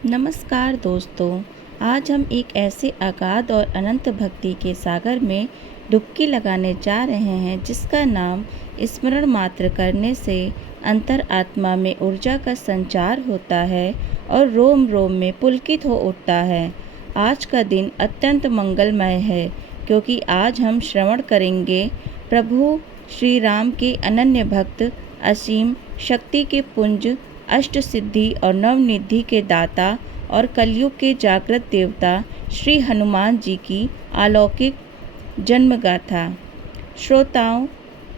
नमस्कार दोस्तों। आज हम एक ऐसे अगाध और अनंत भक्ति के सागर में डुबकी लगाने जा रहे हैं जिसका नाम स्मरण मात्र करने से अंतर आत्मा में ऊर्जा का संचार होता है और रोम रोम में पुलकित हो उठता है। आज का दिन अत्यंत मंगलमय है क्योंकि आज हम श्रवण करेंगे प्रभु श्री राम के अनन्य भक्त, असीम शक्ति के पुंज, अष्ट सिद्धि और नवनिधि के दाता और कलयुग के जागृत देवता श्री हनुमान जी की अलौकिक जन्म गाथा। श्रोताओं,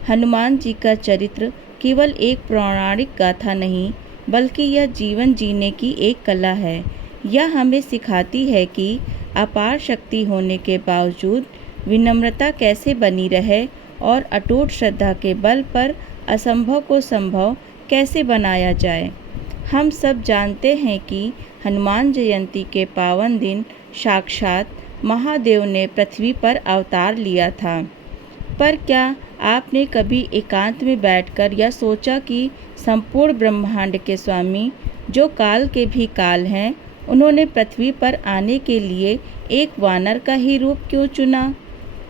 हनुमान जी का चरित्र केवल एक पौराणिक गाथा नहीं बल्कि यह जीवन जीने की एक कला है। यह हमें सिखाती है कि अपार शक्ति होने के बावजूद विनम्रता कैसे बनी रहे और अटूट श्रद्धा के बल पर असंभव को संभव कैसे बनाया जाए। हम सब जानते हैं कि हनुमान जयंती के पावन दिन साक्षात महादेव ने पृथ्वी पर अवतार लिया था। पर क्या आपने कभी एकांत में बैठकर यह सोचा कि संपूर्ण ब्रह्मांड के स्वामी, जो काल के भी काल हैं, उन्होंने पृथ्वी पर आने के लिए एक वानर का ही रूप क्यों चुना?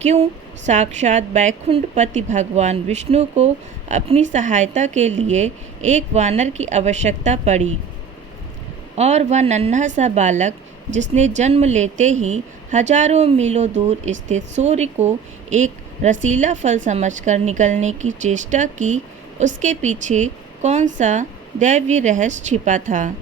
क्यों साक्षात बैकुंठपति भगवान विष्णु को अपनी सहायता के लिए एक वानर की आवश्यकता पड़ी और वह नन्हा सा बालक जिसने जन्म लेते ही हजारों मीलों दूर स्थित सूर्य को एक रसीला फल समझकर निगलने की चेष्टा की, उसके पीछे कौन सा दैवीय रहस्य छिपा था?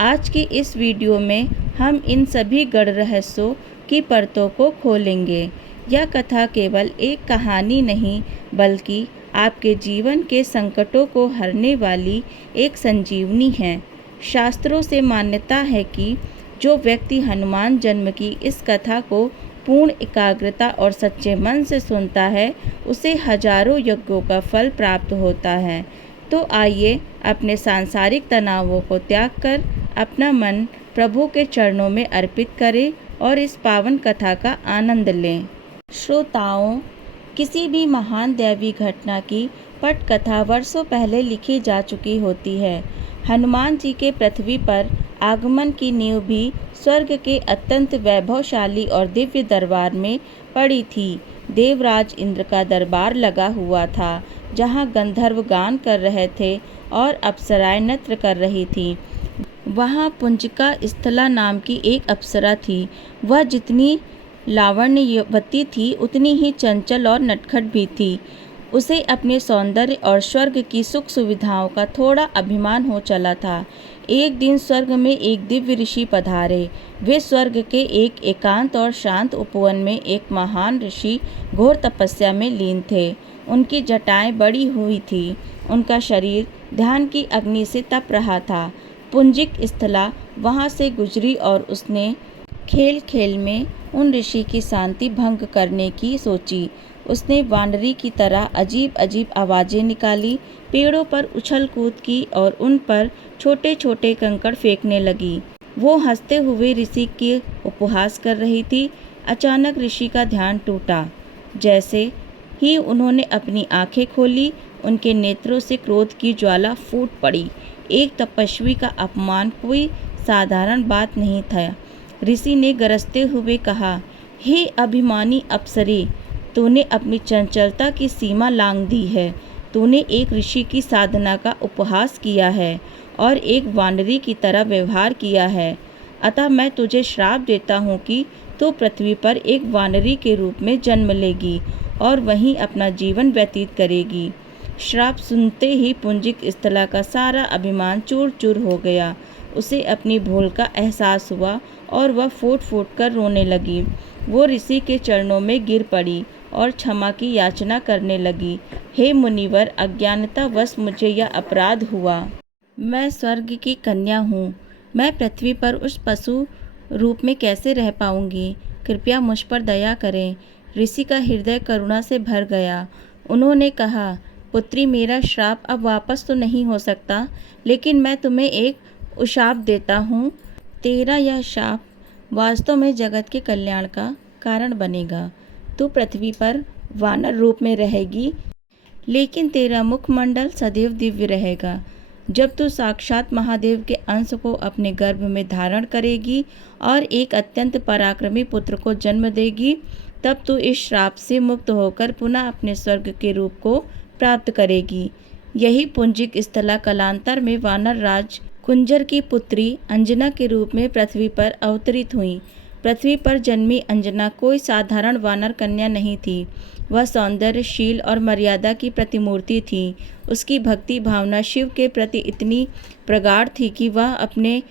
आज की इस वीडियो में हम इन सभी गढ़ रहस्यों की परतों को खोलेंगे। यह कथा केवल एक कहानी नहीं बल्कि आपके जीवन के संकटों को हरने वाली एक संजीवनी है। शास्त्रों से मान्यता है कि जो व्यक्ति हनुमान जन्म की इस कथा को पूर्ण एकाग्रता और सच्चे मन से सुनता है, उसे हजारों यज्ञों का फल प्राप्त होता है। तो आइए अपने सांसारिक तनावों को त्याग कर अपना मन प्रभु के चरणों में अर्पित करें और इस पावन कथा का आनंद लें। श्रोताओं, किसी भी महान दैवी घटना की पटकथा वर्षों पहले लिखी जा चुकी होती है। हनुमान जी के पृथ्वी पर आगमन की नींव भी स्वर्ग के अत्यंत वैभवशाली और दिव्य दरबार में पड़ी थी। देवराज इंद्र का दरबार लगा हुआ था, जहाँ गंधर्व गान कर रहे थे और अप्सराएं नृत्य कर रही थी। वहाँ पुंजिका स्थला नाम की एक अप्सरा थी। वह जितनी लावण्यवती थी उतनी ही चंचल और नटखट भी थी। उसे अपने सौंदर्य और स्वर्ग की सुख सुविधाओं का थोड़ा अभिमान हो चला था। एक दिन स्वर्ग में एक दिव्य ऋषि पधारे। वे स्वर्ग के एक एकांत और शांत उपवन में एक महान ऋषि घोर तपस्या में लीन थे। उनकी जटाएं बड़ी हुई थी, उनका शरीर ध्यान की अग्नि से तप रहा था। पुंजिक स्थला वहाँ से गुजरी और उसने खेल खेल में उन ऋषि की शांति भंग करने की सोची। उसने वानरी की तरह अजीब अजीब आवाज़ें निकाली, पेड़ों पर उछल कूद की और उन पर छोटे छोटे कंकड़ फेंकने लगी। वो हंसते हुए ऋषि के उपहास कर रही थी। अचानक ऋषि का ध्यान टूटा। जैसे ही उन्होंने अपनी आंखें खोली, उनके नेत्रों से क्रोध की ज्वाला फूट पड़ी। एक तपस्वी का अपमान कोई साधारण बात नहीं था। ऋषि ने गरजते हुए कहा, हे अभिमानी अप्सरे, तूने अपनी चंचलता की सीमा लांघ दी है। तूने एक ऋषि की साधना का उपहास किया है और एक वानरी की तरह व्यवहार किया है। अतः मैं तुझे श्राप देता हूँ कि तू पृथ्वी पर एक वानरी के रूप में जन्म लेगी और वहीं अपना जीवन व्यतीत करेगी। श्राप सुनते ही पुंजिक स्थला का सारा अभिमान चूर चूर हो गया। उसे अपनी भूल का एहसास हुआ और वह फूट फूट कर रोने लगी। वो ऋषि के चरणों में गिर पड़ी और क्षमा की याचना करने लगी। हे मुनिवर, अज्ञानतावश मुझे यह अपराध हुआ। मैं स्वर्ग की कन्या हूँ। मैं पृथ्वी पर उस पशु रूप में कैसे रह पाऊंगी? कृपया मुझ पर दया करें। ऋषि का हृदय करुणा से भर गया। उन्होंने कहा, पुत्री, मेरा श्राप अब वापस तो नहीं हो सकता, लेकिन मैं तुम्हें एक उशाप देता हूँ। तेरा यह शाप वास्तव में जगत के कल्याण का कारण बनेगा। तू पृथ्वी पर वानर रूप में रहेगी, लेकिन तेरा मुखमंडल सदैव दिव्य रहेगा। जब तू साक्षात महादेव के अंश को अपने गर्भ में धारण करेगी और एक अत्यंत पराक्रमी पुत्र को जन्म देगी, तब तू इस श्राप से मुक्त होकर पुनः अपने स्वर्ग के रूप को प्राप्त करेगी। यही पुंजिक स्थला कालांतर में वानर राज कुंजर की पुत्री अंजना के रूप में पृथ्वी पर अवतरित हुई। पृथ्वी पर जन्मी अंजना कोई साधारण वानर कन्या नहीं थी। वह सौंदर्यशील और मर्यादा की प्रतिमूर्ति थी। उसकी भक्ति भावना शिव के प्रति इतनी प्रगाढ़ थी कि वह अपने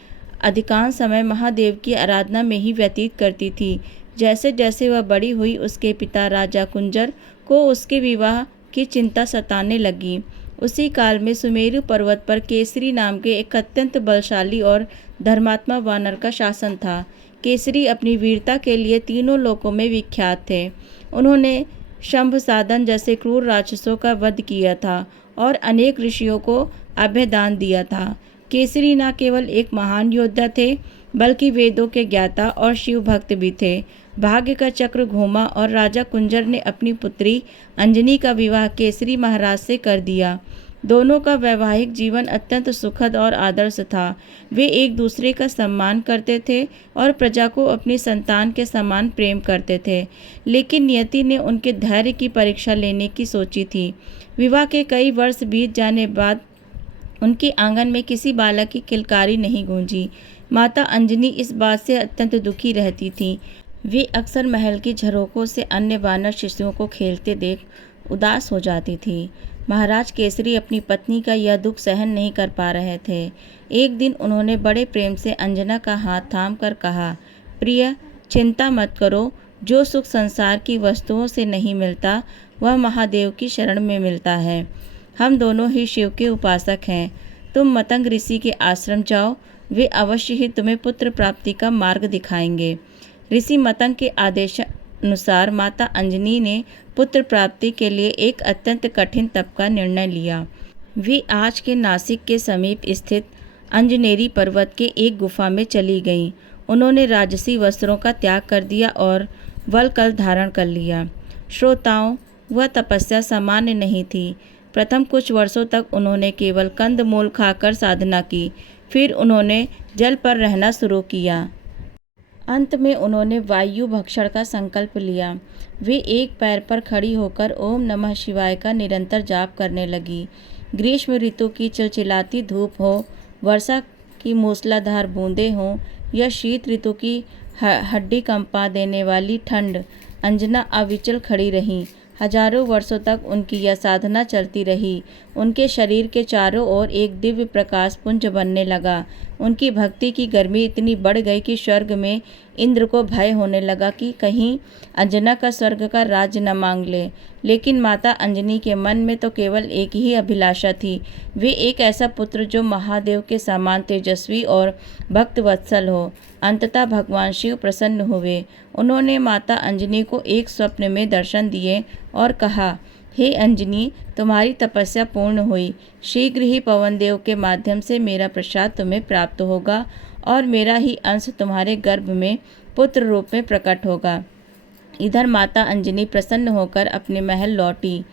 अधिकांश समय महादेव की आराधना में ही व्यतीत करती थी। जैसे जैसे वह बड़ी हुई, उसके पिता राजा कुंजर को उसके विवाह की चिंता सताने लगी। उसी काल में सुमेरु पर्वत पर केसरी नाम के एक अत्यंत बलशाली और धर्मात्मा वानर का शासन था। केसरी अपनी वीरता के लिए तीनों लोकों में विख्यात थे। उन्होंने शंभ साधन जैसे क्रूर राक्षसों का वध किया था और अनेक ऋषियों को अभयदान दिया था। केसरी न केवल एक महान योद्धा थे, बल्कि वेदों के ज्ञाता और शिव भक्त भी थे। भाग्य का चक्र घूमा और राजा कुंजर ने अपनी पुत्री अंजनी का विवाह केसरी महाराज से कर दिया। दोनों का वैवाहिक जीवन अत्यंत सुखद और आदर्श था। वे एक दूसरे का सम्मान करते थे और प्रजा को अपनी संतान के समान प्रेम करते थे। लेकिन नियति ने उनके धैर्य की परीक्षा लेने की सोची थी। विवाह के कई वर्ष बीत जाने बाद उनके आंगन में किसी बालक की किलकारी नहीं गूंजी। माता अंजनी इस बात से अत्यंत दुखी रहती थीं। वे अक्सर महल की झरोकों से अन्य वानर शिशुओं को खेलते देख उदास हो जाती थी। महाराज केसरी अपनी पत्नी का यह दुख सहन नहीं कर पा रहे थे। एक दिन उन्होंने बड़े प्रेम से अंजना का हाथ थाम कर कहा, प्रिय, चिंता मत करो। जो सुख संसार की वस्तुओं से नहीं मिलता, वह महादेव की शरण में मिलता है। हम दोनों ही शिव के उपासक हैं। तुम मतंग ऋषि के आश्रम जाओ, वे अवश्य ही तुम्हें पुत्र प्राप्ति का मार्ग दिखाएंगे। ऋषि मतंग के आदेश अनुसार माता अंजनी ने पुत्र प्राप्ति के लिए एक अत्यंत कठिन तप का निर्णय लिया। वे आज के नासिक के समीप स्थित अंजनेरी पर्वत के एक गुफा में चली गईं। उन्होंने राजसी वस्त्रों का त्याग कर दिया और वलकल धारण कर लिया। श्रोताओं, वह तपस्या सामान्य नहीं थी। प्रथम कुछ वर्षों तक उन्होंने केवल कंदमूल खाकर साधना की। फिर उन्होंने जल पर रहना शुरू किया। अंत में उन्होंने वायु भक्षण का संकल्प लिया। वे एक पैर पर खड़ी होकर ओम नमः शिवाय का निरंतर जाप करने लगी। ग्रीष्म ऋतु की चिलचिलाती धूप हो, वर्षा की मूसलाधार बूंदें हों या शीत ऋतु की हड्डी कंपा देने वाली ठंड, अंजना अविचल खड़ी रहीं। हजारों वर्षों तक उनकी यह साधना चलती रही। उनके शरीर के चारों ओर एक दिव्य प्रकाश पुंज बनने लगा। उनकी भक्ति की गर्मी इतनी बढ़ गई कि स्वर्ग में इंद्र को भय होने लगा कि कहीं अंजना का स्वर्ग का राज्य न मांग ले। लेकिन माता अंजनी के मन में तो केवल एक ही अभिलाषा थी, वे एक ऐसा पुत्र जो महादेव के समान तेजस्वी और भक्त वत्सल हो। अंततः भगवान शिव प्रसन्न हुए। उन्होंने माता अंजनी को एक स्वप्न में दर्शन दिए और कहा, हे अंजनी, तुम्हारी तपस्या पूर्ण हुई। शीघ्र ही पवन देव के माध्यम से मेरा प्रसाद तुम्हें प्राप्त होगा और मेरा ही अंश तुम्हारे गर्भ में पुत्र रूप में प्रकट होगा। इधर माता अंजनी प्रसन्न होकर अपने महल लौटी।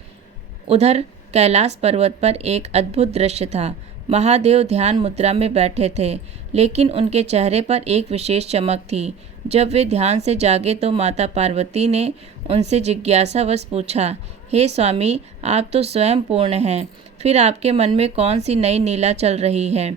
उधर कैलाश पर्वत पर एक अद्भुत दृश्य था। महादेव ध्यान मुद्रा में बैठे थे, लेकिन उनके चेहरे पर एक विशेष चमक थी। जब वे ध्यान से जागे तो माता पार्वती ने उनसे जिज्ञासावश पूछा, हे स्वामी, आप तो स्वयं पूर्ण हैं, फिर आपके मन में कौन सी नई लीला चल रही है?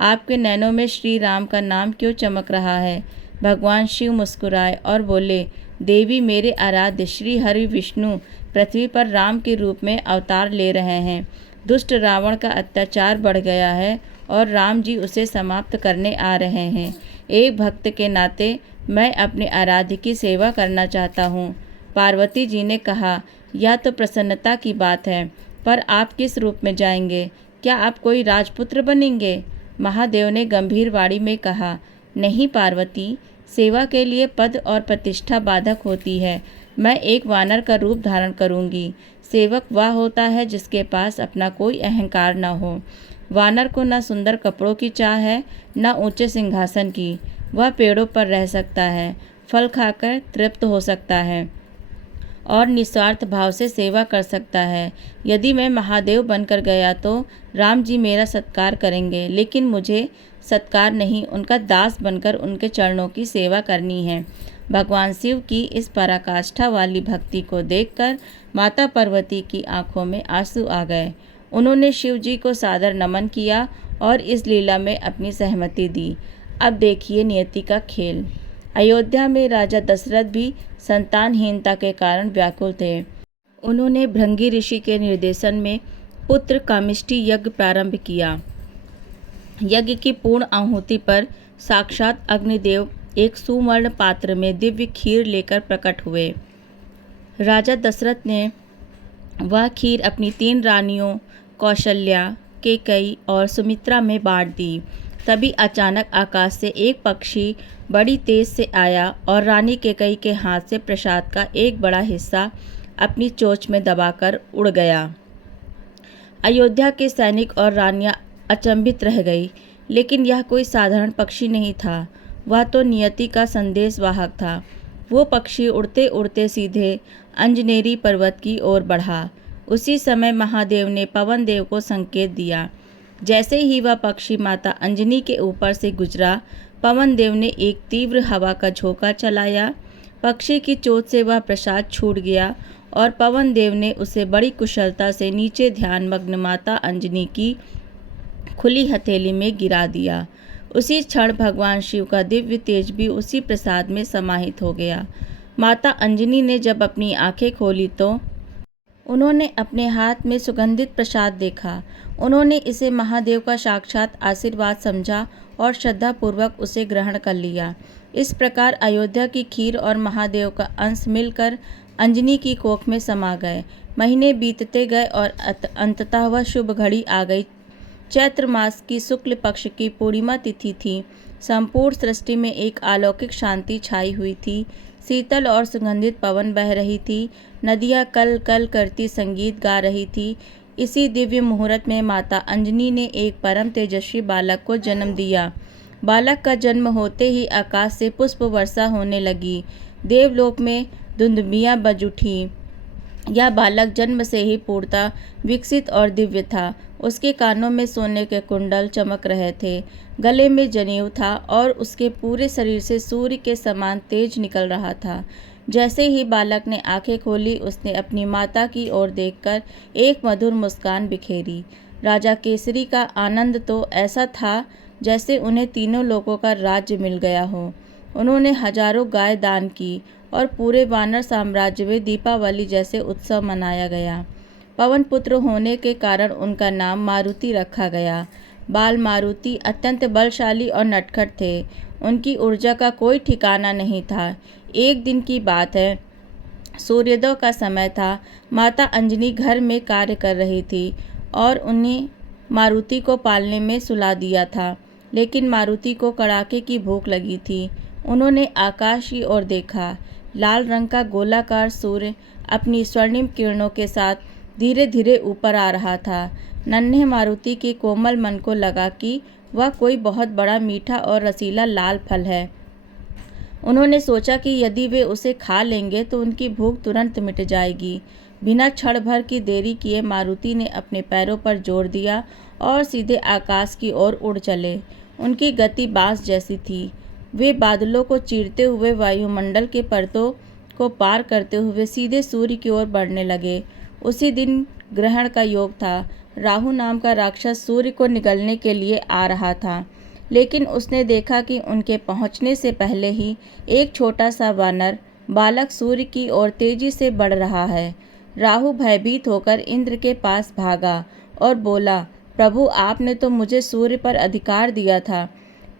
आपके नैनों में श्री राम का नाम क्यों चमक रहा है? भगवान शिव मुस्कुराए और बोले, देवी, मेरे आराध्य श्री हरि विष्णु पृथ्वी पर राम के रूप में अवतार ले रहे हैं। दुष्ट रावण का अत्याचार बढ़ गया है और राम जी उसे समाप्त करने आ रहे हैं। एक भक्त के नाते मैं अपने आराध्य की सेवा करना चाहता हूँ। पार्वती जी ने कहा, यह तो प्रसन्नता की बात है, पर आप किस रूप में जाएंगे? क्या आप कोई राजपुत्र बनेंगे? महादेव ने गंभीर वाणी में कहा, नहीं पार्वती, सेवा के लिए पद और प्रतिष्ठा बाधक होती है। मैं एक वानर का रूप धारण करूंगी। सेवक वह होता है जिसके पास अपना कोई अहंकार न हो। वानर को न सुंदर कपड़ों की चाह है, न ऊंचे सिंहासन की। वह पेड़ों पर रह सकता है, फल खाकर तृप्त हो सकता है और निस्वार्थ भाव से सेवा कर सकता है। यदि मैं महादेव बनकर गया तो राम जी मेरा सत्कार करेंगे, लेकिन मुझे सत्कार नहीं, उनका दास बनकर उनके चरणों की सेवा करनी है। भगवान शिव की इस पराकाष्ठा वाली भक्ति को देखकर माता पार्वती की आंखों में आंसू आ गए। उन्होंने शिव जी को सादर नमन किया और इस लीला में अपनी सहमति दी। अब देखिए नियति का खेल। अयोध्या में राजा दशरथ भी संतानहीनता के कारण व्याकुल थे। उन्होंने भृंगी ऋषि के निर्देशन में पुत्र कामिष्ठी यज्ञ प्रारंभ किया। यज्ञ की पूर्ण आहुति पर साक्षात अग्निदेव एक सुवर्ण पात्र में दिव्य खीर लेकर प्रकट हुए। राजा दशरथ ने वह खीर अपनी 3 रानियों कौशल्या, कैकेयी और सुमित्रा में बांट दी। तभी अचानक आकाश से एक पक्षी बड़ी तेज से आया और रानी कैकेयी के हाथ से प्रसाद का एक बड़ा हिस्सा अपनी चोंच में दबाकर उड़ गया। अयोध्या के सैनिक और रानियां अचंभित रह गई, लेकिन यह कोई साधारण पक्षी नहीं था, वह तो नियति का संदेशवाहक था। वो पक्षी उड़ते उड़ते सीधे अंजनेरी पर्वत की ओर बढ़ा। उसी समय महादेव ने पवन देव को संकेत दिया। जैसे ही वह पक्षी माता अंजनी के ऊपर से गुजरा, पवन देव ने एक तीव्र हवा का झोंका चलाया। पक्षी की चोंच से वह प्रसाद छूट गया और पवन देव ने उसे बड़ी कुशलता से नीचे ध्यानमग्न माता अंजनी की खुली हथेली में गिरा दिया। उसी क्षण भगवान शिव का दिव्य तेज भी उसी प्रसाद में समाहित हो गया। माता अंजनी ने जब अपनी आंखें खोली तो उन्होंने अपने हाथ में सुगंधित प्रसाद देखा। उन्होंने इसे महादेव का साक्षात आशीर्वाद समझा और श्रद्धापूर्वक उसे ग्रहण कर लिया। इस प्रकार अयोध्या की खीर और महादेव का अंश मिलकर अंजनी की कोख में समा गए। महीने बीतते गए और अंततः वह शुभ घड़ी आ गई। चैत्र मास की शुक्ल पक्ष की पूर्णिमा तिथि थी। संपूर्ण सृष्टि में एक अलौकिक शांति छाई हुई थी। शीतल और सुगंधित पवन बह रही थी। नदियाँ कल कल करती संगीत गा रही थी। इसी दिव्य मुहूर्त में माता अंजनी ने एक परम तेजस्वी बालक को जन्म दिया। बालक का जन्म होते ही आकाश से पुष्प वर्षा होने लगी। देवलोक में दुंदुभियाँ बज उठी। यह बालक जन्म से ही पूर्णतः विकसित और दिव्य था। उसके कानों में सोने के कुंडल चमक रहे थे, गले में जनेऊ था और उसके पूरे शरीर से सूर्य के समान तेज निकल रहा था। जैसे ही बालक ने आंखें खोली, उसने अपनी माता की ओर देखकर एक मधुर मुस्कान बिखेरी। राजा केसरी का आनंद तो ऐसा था जैसे उन्हें तीनों लोकों का राज्य मिल गया हो। उन्होंने हजारों गाय दान की और पूरे वानर साम्राज्य में दीपावली जैसे उत्सव मनाया गया। पवन पुत्र होने के कारण उनका नाम मारुति रखा गया। बाल मारुति अत्यंत बलशाली और नटखट थे। उनकी ऊर्जा का कोई ठिकाना नहीं था। एक दिन की बात है, सूर्योदय का समय था। माता अंजनी घर में कार्य कर रही थी और उन्हें मारुति को पालने में सुला दिया था, लेकिन मारुति को कड़ाके की भूख लगी थी। उन्होंने आकाश की ओर देखा। लाल रंग का गोलाकार सूर्य अपनी स्वर्णिम किरणों के साथ धीरे धीरे ऊपर आ रहा था। नन्हे मारुति के कोमल मन को लगा कि वह कोई बहुत बड़ा मीठा और रसीला लाल फल है। उन्होंने सोचा कि यदि वे उसे खा लेंगे तो उनकी भूख तुरंत मिट जाएगी। बिना क्षण भर की देरी किए मारुति ने अपने पैरों पर जोर दिया और सीधे आकाश की ओर उड़ चले। उनकी गति बांस जैसी थी। वे बादलों को चीरते हुए वायुमंडल के परतों को पार करते हुए सीधे सूर्य की ओर बढ़ने लगे। उसी दिन ग्रहण का योग था। राहु नाम का राक्षस सूर्य को निगलने के लिए आ रहा था, लेकिन उसने देखा कि उनके पहुंचने से पहले ही एक छोटा सा वानर बालक सूर्य की ओर तेजी से बढ़ रहा है। राहु भयभीत होकर इंद्र के पास भागा और बोला, प्रभु, आपने तो मुझे सूर्य पर अधिकार दिया था,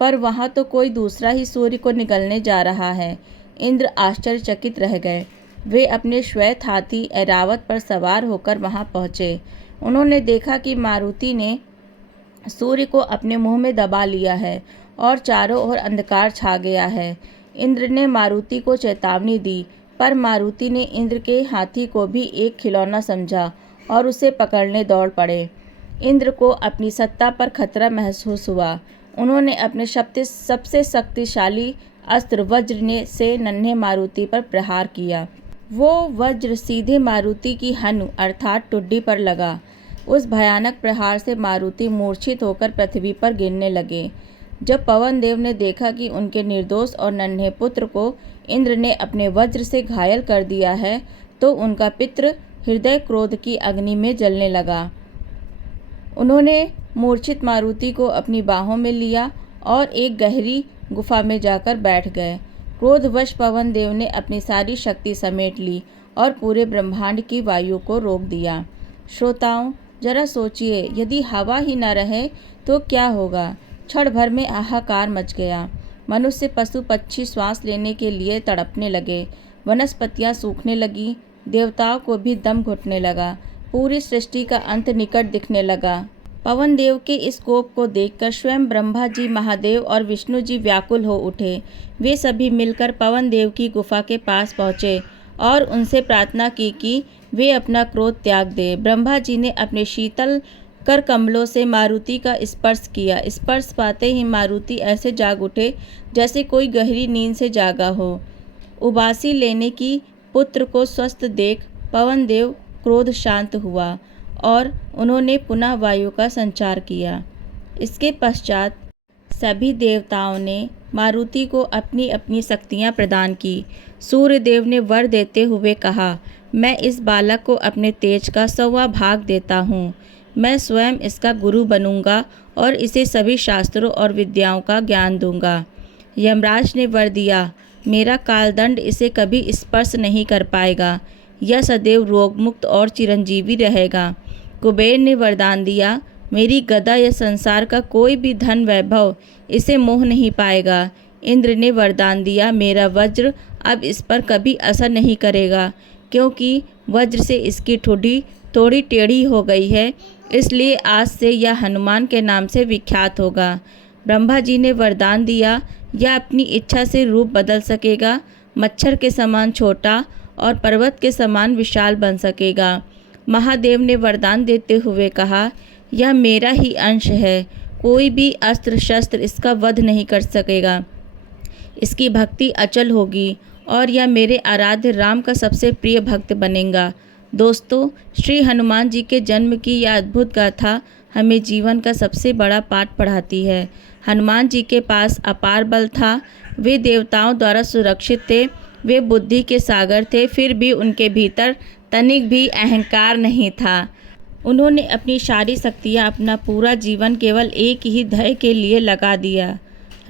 पर वहाँ तो कोई दूसरा ही सूर्य को निगलने जा रहा है। इंद्र आश्चर्यचकित रह गए। वे अपने श्वेत हाथी ऐरावत पर सवार होकर वहां पहुंचे। उन्होंने देखा कि मारुति ने सूर्य को अपने मुंह में दबा लिया है और चारों ओर अंधकार छा गया है। इंद्र ने मारुति को चेतावनी दी, पर मारुति ने इंद्र के हाथी को भी एक खिलौना समझा और उसे पकड़ने दौड़ पड़े। इंद्र को अपनी सत्ता पर खतरा महसूस हुआ। उन्होंने अपने सबसे शक्तिशाली अस्त्र वज्र से नन्हे मारुति पर प्रहार किया। वो वज्र सीधे मारुति की हनु अर्थात टुड्डी पर लगा। उस भयानक प्रहार से मारुति मूर्छित होकर पृथ्वी पर गिरने लगे। जब पवन देव ने देखा कि उनके निर्दोष और नन्हे पुत्र को इंद्र ने अपने वज्र से घायल कर दिया है, तो उनका पितृ हृदय क्रोध की अग्नि में जलने लगा। उन्होंने मूर्छित मारुति को अपनी बाहों में लिया और एक गहरी गुफा में जाकर बैठ गए। क्रोधवश पवन देव ने अपनी सारी शक्ति समेट ली और पूरे ब्रह्मांड की वायु को रोक दिया। श्रोताओं, जरा सोचिए, यदि हवा ही न रहे तो क्या होगा। क्षण भर में हाहाकार मच गया। मनुष्य, पशु, पक्षी श्वास लेने के लिए तड़पने लगे। वनस्पतियां सूखने लगी। देवताओं को भी दम घुटने लगा। पूरी सृष्टि का अंत निकट दिखने लगा। पवन देव के इस कोप को देखकर स्वयं ब्रह्मा जी, महादेव और विष्णु जी व्याकुल हो उठे। वे सभी मिलकर पवन देव की गुफा के पास पहुँचे और उनसे प्रार्थना की कि वे अपना क्रोध त्याग दे। ब्रह्मा जी ने अपने शीतल कर कमलों से मारुति का स्पर्श किया। स्पर्श पाते ही मारुति ऐसे जाग उठे जैसे कोई गहरी नींद से जागा हो। उबासी लेने की पुत्र को स्वस्थ देख पवन देव क्रोध शांत हुआ और उन्होंने पुनः वायु का संचार किया। इसके पश्चात सभी देवताओं ने मारुति को अपनी अपनी शक्तियाँ प्रदान की। सूर्य देव ने वर देते हुए कहा, मैं इस बालक को अपने तेज का 100वां भाग देता हूँ। मैं स्वयं इसका गुरु बनूंगा और इसे सभी शास्त्रों और विद्याओं का ज्ञान दूंगा। यमराज ने वर दिया, मेरा कालदंड इसे कभी स्पर्श नहीं कर पाएगा। यह सदैव रोगमुक्त और चिरंजीवी रहेगा। कुबेर ने वरदान दिया, मेरी गदा या संसार का कोई भी धन वैभव इसे मोह नहीं पाएगा। इंद्र ने वरदान दिया, मेरा वज्र अब इस पर कभी असर नहीं करेगा, क्योंकि वज्र से इसकी ठुड्डी थोड़ी टेढ़ी हो गई है, इसलिए आज से यह हनुमान के नाम से विख्यात होगा। ब्रह्मा जी ने वरदान दिया, यह अपनी इच्छा से रूप बदल सकेगा, मच्छर के समान छोटा और पर्वत के समान विशाल बन सकेगा। महादेव ने वरदान देते हुए कहा, यह मेरा ही अंश है, कोई भी अस्त्र शस्त्र इसका वध नहीं कर सकेगा। इसकी भक्ति अचल होगी और यह मेरे आराध्य राम का सबसे प्रिय भक्त बनेगा। दोस्तों, श्री हनुमान जी के जन्म की यह अद्भुत गाथा हमें जीवन का सबसे बड़ा पाठ पढ़ाती है। हनुमान जी के पास अपार बल था। वे देवताओं द्वारा सुरक्षित थे। वे बुद्धि के सागर थे, फिर भी उनके भीतर तनिक भी अहंकार नहीं था। उन्होंने अपनी सारी शक्तियाँ, अपना पूरा जीवन केवल एक ही ध्येय के लिए लगा दिया,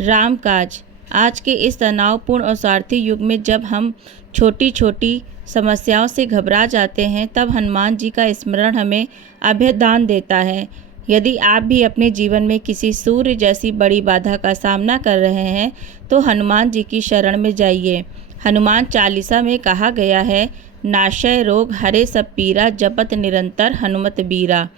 राम काज। आज के इस तनावपूर्ण और स्वार्थी युग में जब हम छोटी छोटी समस्याओं से घबरा जाते हैं, तब हनुमान जी का स्मरण हमें अभयदान देता है। यदि आप भी अपने जीवन में किसी सूर्य जैसी बड़ी बाधा का सामना कर रहे हैं, तो हनुमान जी की शरण में जाइए। हनुमान चालीसा में कहा गया है, नाशय रोग हरे सब पीरा, जपत निरंतर हनुमत बीरा।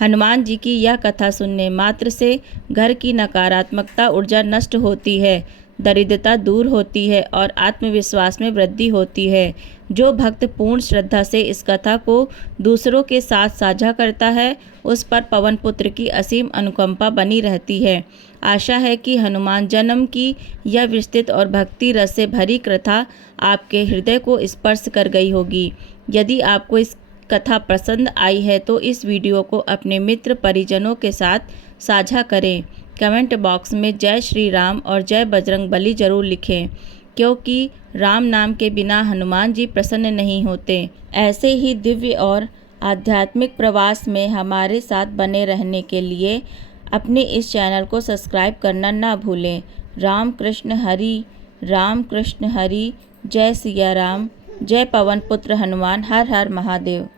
हनुमान जी की यह कथा सुनने मात्र से घर की नकारात्मकता ऊर्जा नष्ट होती है, दरिद्रता दूर होती है और आत्मविश्वास में वृद्धि होती है। जो भक्त पूर्ण श्रद्धा से इस कथा को दूसरों के साथ साझा करता है, उस पर पवन पुत्र की असीम अनुकंपा बनी रहती है। आशा है कि हनुमान जन्म की यह विस्तृत और भक्ति रस से भरी कथा आपके हृदय को स्पर्श कर गई होगी। यदि आपको इस कथा पसंद आई है तो इस वीडियो को अपने मित्र परिजनों के साथ साझा करें। कमेंट बॉक्स में जय श्री राम और जय बजरंगबली जरूर लिखें, क्योंकि राम नाम के बिना हनुमान जी प्रसन्न नहीं होते। ऐसे ही दिव्य और आध्यात्मिक प्रवास में हमारे साथ बने रहने के लिए अपने इस चैनल को सब्सक्राइब करना ना भूलें। राम कृष्ण हरि, जय सिया राम, जय पवन पुत्र हनुमान, हर हर महादेव।